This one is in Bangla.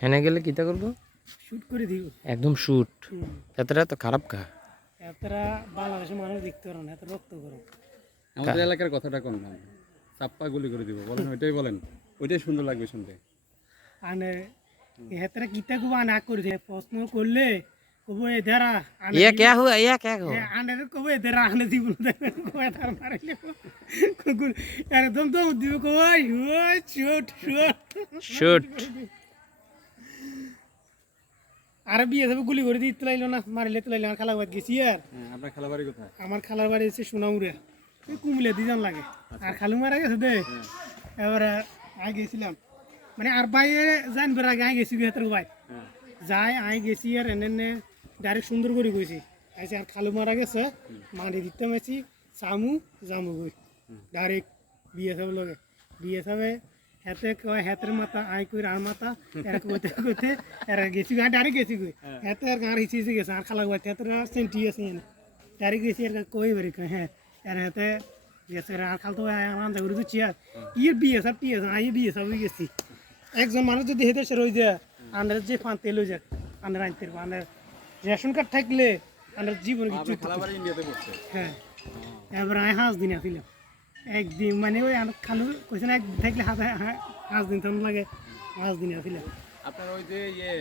হেনে গেলে কিতা করব? শুট করে দিব একদম শুট এতটা তো খারাপ কা? এতরা বাংলাদেশের মানুষ দেখতে পারো না এত রক্ত করো আমাদের এলাকার কথাটা কোন না। চাপ্পা গুলি করে দিব বলেন ওইটাই বলেন। ওইটাই সুন্দর লাগবে শুনতে। আনে হেতরা কিতা কুব আনা করে দিয়ে। প্রশ্ন করলে কব এদারা ইয়া কে হুয়া ইয়া কে হো আনের কব এদারা আনে দিব কয় তার মারিলে কুকুর একদম তো দিব কই? ওই শুট শুট শুট আর বিয়ে যাবে গুলি করে দিতে লাইলো না মারিলে তো লাইলো আমার খালা বাদ গেছি আর। হ্যাঁ আপনার খালাবাড়ি কোথায়? আমার খালার বাড়ি হচ্ছে সোনামুড়া ওই কুমিল্লা দুজন লাগে। আর খালু মারা গেছে দে। এবারে আই গেছিলাম। মানে আর বাইরে জানবার আগে আই গেছি ভেতর ভাই হ্যাঁ। যাই আই গেছি আর এনে ডাইরেক্ট সুন্দর করে গেছি। আইসি আর খালু মারা গেছে। মাটি দিতে মেছি সামু জামু গই। ডাইরেক্ট বিয়ে সব লগে। বিয়ে সবে হেতে কয় হেতের মাথা আই কই আর মাথা এরা কইতে কইতে এরা গেছি গাঁ ডাইরেক্ট গেছি কই হেতে আর গাঁ হিসি হিসি গেছে আর খালা গই হেতের সেন্টি আছে এনে। ডাইরেক্ট গেছি আর কই বাড়ি কই হ্যাঁ এরা হেতে গেছে আর খাল তো আমার ঘুরে দিচ্ছি আর ইয়ে বিয়ে সব টিয়ে আই বিয়ে সব গেছি। একজন মানুষ যদি হেতে সে রই যায় আন্ডার যে ফান তেল হয়ে যাক আন্ডার আনতে পারব আন্ডার রেশন কার্ড থাকলে আন্ডার জীবনে কিছু আপনার খালাবাড়ি ইন্ডিয়াতে পড়ছে হ্যাঁ। এবার আমি হাঁস দিন আসছিলাম একদিন মানে ওই খালু কইছে না একদিন থাকলে হাঁস হাঁস দিন তখন লাগে হাঁস দিন আসলে আপনার ওই যে ইয়ে